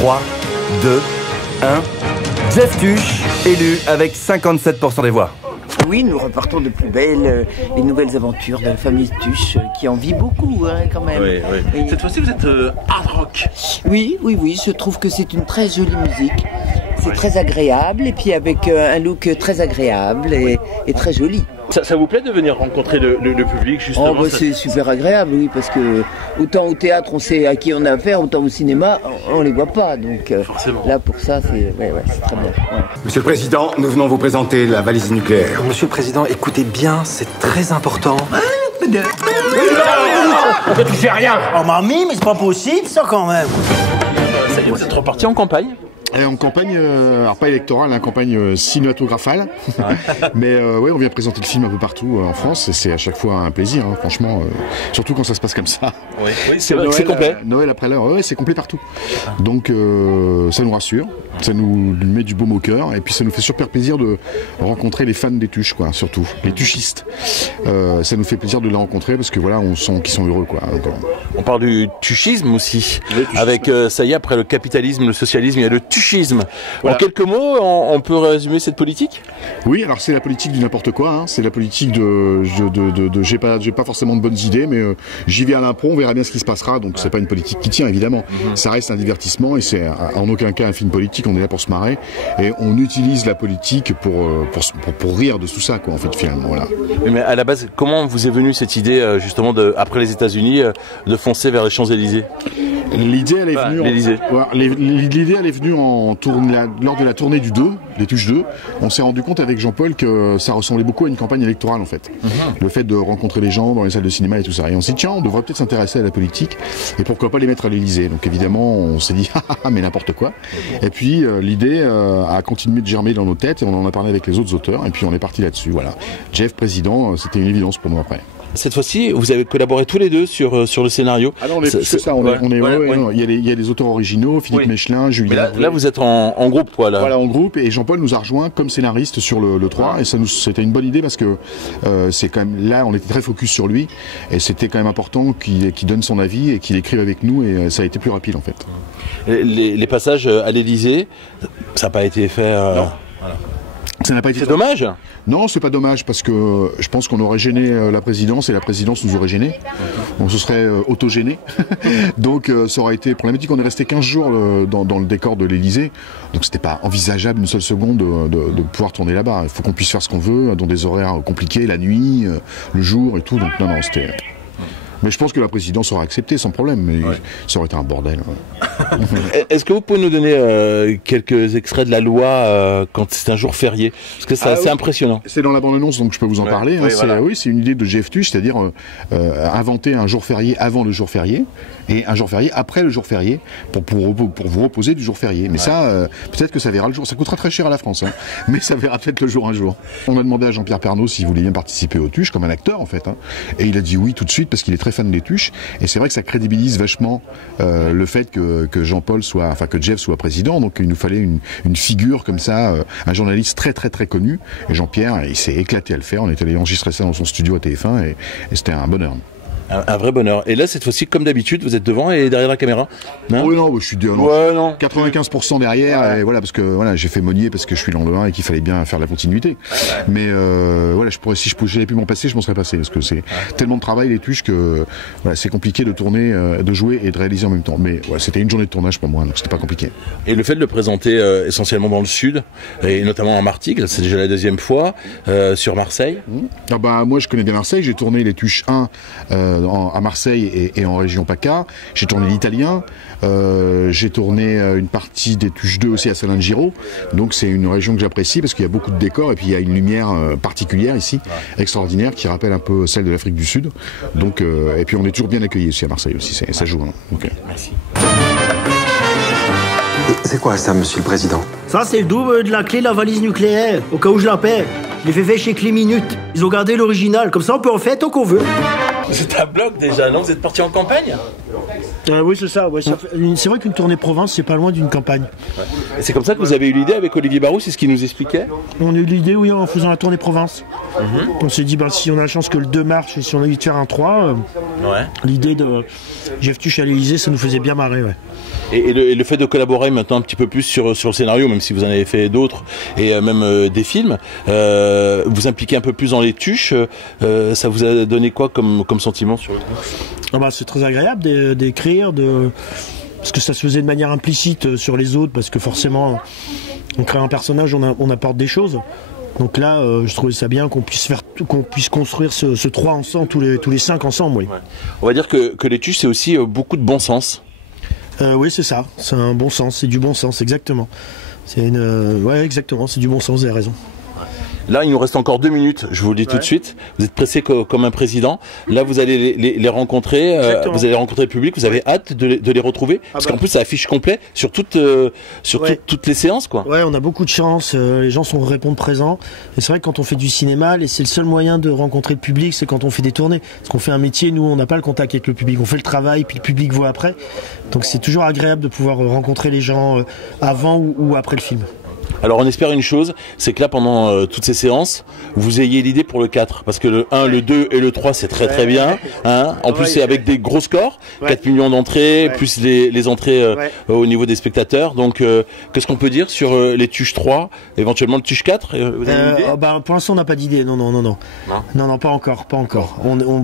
3, 2, 1. Jeff Tuche, élu avec 57% des voix. Oui, nous repartons de plus belle les nouvelles aventures de la famille Tuche qui en vit beaucoup quand même. Oui, oui. Oui. Cette fois-ci, vous êtes hard rock. Oui, je trouve que c'est une très jolie musique. C'est très agréable et puis avec un look très agréable et très joli. Ça vous plaît de venir rencontrer le public justement? Oh, bah, c'est super agréable, oui, parce que autant au théâtre on sait à qui on a affaire, autant au cinéma on les voit pas. Donc là pour ça c'est très bien. Ouais. Monsieur le Président, nous venons vous présenter la valise nucléaire. Monsieur le Président, écoutez bien, c'est très important. Pourquoi tu fais rien? Oh mamie, mais c'est pas possible ça quand même. Ça y est, vous êtes reparti en campagne? En campagne, alors pas électorale, en campagne cinématographale. Mais ouais, on vient présenter le film un peu partout en France et c'est à chaque fois un plaisir, hein, franchement, surtout quand ça se passe comme ça. Oui, c'est vrai que c'est complet. Noël après l'heure, ouais, c'est complet partout. Donc ça nous rassure, ça nous met du baume au cœur et puis ça nous fait super plaisir de rencontrer les fans des Tuches, quoi, surtout les tuchistes. Ça nous fait plaisir de les rencontrer parce que voilà, on sent qu'ils sont heureux, quoi. Donc, on parle du tuchisme aussi, avec ça y est, après le capitalisme, le socialisme, il y a le tuchisme. Voilà. En quelques mots, on peut résumer cette politique? Oui, alors c'est la politique du n'importe quoi, hein. C'est la politique de j'ai pas forcément de bonnes idées, mais j'y vais à l'impro, on verra bien ce qui se passera, donc c'est pas une politique qui tient évidemment. Ça reste un divertissement et c'est en aucun cas un film politique, on est là pour se marrer et on utilise la politique pour rire de tout ça, quoi, en fait, finalement, voilà. Mais à la base, comment vous est venue cette idée justement après les États-Unis de foncer vers les Champs-Élysées? L'idée elle est venue lors de la tournée du 2, les Tuches 2. On s'est rendu compte avec Jean-Paul que ça ressemblait beaucoup à une campagne électorale en fait. Le fait de rencontrer les gens dans les salles de cinéma et tout ça. Et on s'est dit tiens, on devrait peut-être s'intéresser à la politique et pourquoi pas les mettre à l'Élysée. Donc évidemment on s'est dit mais n'importe quoi. Et puis l'idée a continué de germer dans nos têtes et on en a parlé avec les autres auteurs et puis on est parti là-dessus. Voilà. Jeff président, c'était une évidence pour nous après. Cette fois-ci, vous avez collaboré tous les deux sur le scénario. Ah non, on est plus que ça. Non, il y a des auteurs originaux, Philippe Mechelin, Julien. Là, vous êtes en groupe, quoi. Là. Voilà, en groupe. Et Jean-Paul nous a rejoint comme scénariste sur le 3. Et c'était une bonne idée parce que c'est quand même là, on était très focus sur lui. Et c'était quand même important qu'il donne son avis et qu'il écrive avec nous. Et ça a été plus rapide, en fait. Les passages à l'Élysée, ça n'a pas été fait. Non. Voilà. Ça n'a pas été. C'est dommage. Non, c'est pas dommage parce que je pense qu'on aurait gêné la présidence et la présidence nous aurait gêné. On se serait autogêné. Donc ça aurait été problématique. On est resté 15 jours dans le décor de l'Élysée. Donc c'était pas envisageable une seule seconde de pouvoir tourner là-bas. Il faut qu'on puisse faire ce qu'on veut dans des horaires compliqués, la nuit, le jour et tout. Donc non, c'était. Mais je pense que la présidence aurait accepté sans problème, mais ça aurait été un bordel. Ouais. Est-ce que vous pouvez nous donner quelques extraits de la loi quand c'est un jour férié? Parce que c'est assez impressionnant. C'est dans la bande-annonce, donc je peux vous en parler. Hein. C'est une idée de Jeff Tuche, c'est-à-dire inventer un jour férié avant le jour férié et un jour férié après le jour férié pour vous reposer du jour férié. Mais ça, peut-être que ça verra le jour. Ça coûtera très cher à la France, hein, mais ça verra peut-être le jour un jour. On a demandé à Jean-Pierre Pernaut s'il voulait bien participer aux Tuches comme un acteur en fait, hein, et il a dit oui tout de suite parce qu'il est très fan des Tuches et c'est vrai que ça crédibilise vachement le fait que Jean-Paul que Jeff soit président. Donc il nous fallait une figure comme ça, un journaliste très très très connu. Et Jean-Pierre, il s'est éclaté à le faire. On est allé enregistrer ça dans son studio à TF1 et c'était un bonheur. Un vrai bonheur. Et là, cette fois-ci, comme d'habitude, vous êtes devant et derrière la caméra? Oui, non, je suis derrière. Ouais, non. 95% derrière, et voilà, parce que voilà, j'ai fait Monnier parce que je suis dans le 1 et qu'il fallait bien faire la continuité. Mais voilà, si j'avais pu m'en passer, je m'en serais passé parce que c'est tellement de travail les Tuches que voilà, c'est compliqué de tourner, de jouer et de réaliser en même temps. Mais ouais, c'était une journée de tournage pour moi, donc c'était pas compliqué. Et le fait de le présenter essentiellement dans le sud et notamment en Martigues, c'est déjà la deuxième fois sur Marseille. Ah bah moi je connais bien Marseille, j'ai tourné les Tuches 1 à Marseille et en région PACA. J'ai tourné l'Italien. J'ai tourné une partie des Tuches 2 aussi à Salin-de-Giraud. Donc c'est une région que j'apprécie parce qu'il y a beaucoup de décors et puis il y a une lumière particulière ici, extraordinaire, qui rappelle un peu celle de l'Afrique du Sud. Donc et puis on est toujours bien accueillis aussi à Marseille aussi. Ça joue. Hein. Okay. Merci. C'est quoi ça, monsieur le président? Ça, c'est le double de la clé de la valise nucléaire, au cas où je la perds. Je l'ai fait chez Clé Minute. Ils ont gardé l'original, comme ça on peut en faire tant qu'on veut. C'est un bloc déjà, non? Vous êtes parti en campagne? Oui, c'est ça. Ouais, c'est vrai qu'une tournée Provence, c'est pas loin d'une campagne. Ouais. C'est comme ça que vous avez eu l'idée avec Olivier Barou, c'est ce qu'il nous expliquait? On a eu l'idée, oui, en faisant la tournée Provence. On s'est dit, si on a la chance que le 2 marche et si on a envie de faire un 3, l'idée de Jeff Tuche à l'Élysée, ça nous faisait bien marrer. Ouais. Et le fait de collaborer maintenant un petit peu plus sur le scénario, même si vous en avez fait d'autres, et même des films, vous impliquez un peu plus dans les tuches, ça vous a donné quoi comme sentiment sur le C'est très agréable d'écrire, parce que ça se faisait de manière implicite sur les autres, parce que forcément, on crée un personnage, on apporte des choses. Donc là, je trouvais ça bien qu'on puisse construire ce 3 ensemble, tous les 5 ensemble. Oui. Ouais. On va dire que les tuches, c'est aussi beaucoup de bon sens. Oui, c'est ça. C'est un bon sens. C'est du bon sens, exactement. Ouais, exactement. C'est du bon sens. Vous avez raison. Là, il nous reste encore 2 minutes, je vous le dis tout de suite. Vous êtes pressé comme un président. Là, vous allez les rencontrer, vous allez rencontrer le public, vous avez hâte de les retrouver. Parce qu'en plus, ça affiche complet sur toutes les séances, quoi. Ouais, on a beaucoup de chance, les gens répondent présents. Et c'est vrai que quand on fait du cinéma, c'est le seul moyen de rencontrer le public, c'est quand on fait des tournées. Parce qu'on fait un métier, nous, on n'a pas le contact avec le public. On fait le travail, puis le public voit après. Donc c'est toujours agréable de pouvoir rencontrer les gens avant ou après le film. Alors on espère une chose, c'est que là pendant toutes ces séances, vous ayez l'idée pour le 4, parce que le 1, le 2 et le 3 c'est très bien, hein. En plus c'est avec des gros scores, 4 millions d'entrées, plus les entrées au niveau des spectateurs, donc qu'est-ce qu'on peut dire sur les tuches 3, éventuellement le tuche 4 vous avez une idée pour l'instant on n'a pas d'idée, non, pas encore.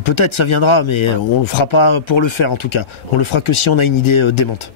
Peut-être ça viendra, mais on le fera pas pour le faire en tout cas, on le fera que si on a une idée démente.